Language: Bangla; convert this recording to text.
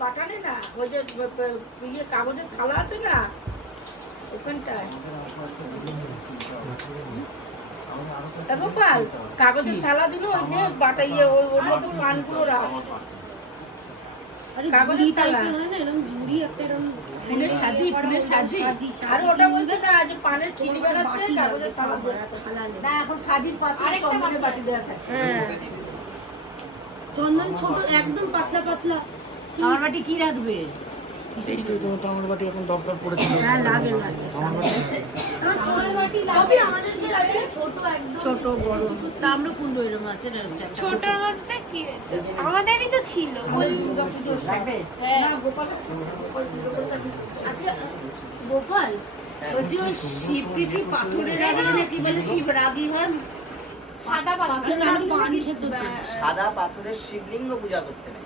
বাটানে না ওই যে ইয়ে কাগজের থালা আছে না ওখানটায় গোপাল কাগজের থালা দিল ওই দিয়ে বাটা ইয়ে ওর মধ্যে পানগুলো রাখ কাগজের থালা এরকম ঝুড়ি একটা এরকম ফুলের সাজি আর ওটা বলছে না যে পানের খিলি বানাচ্ছে কাগজের থালা দিয়ে না এখন সাজির পাশে চন্দনের বাটি দেওয়া থাকে চন্দন ছোট একদম পাতলা পাতলা আমার বাটি কি রাখবে সেই তো আমার বাটি এখন দরকার পড়েছিল। হ্যাঁ লাগে আমার বাটি ছোট বাটি লাগবে আমাদের সে লাগে ছোট একদম ছোট বড় তাম্রকুণ্ড এরকম আছে না ছোটর মধ্যে কি আমাদেরই তো ছিল আচ্ছা গোপাল বলছি ওই শিবকে কি পাথরের রাগি নাকি বলে শিব রাগি হন সাদা পাথর পানি খেতে সাদা পাথরের শিবলিঙ্গ পূজা করতে নেই।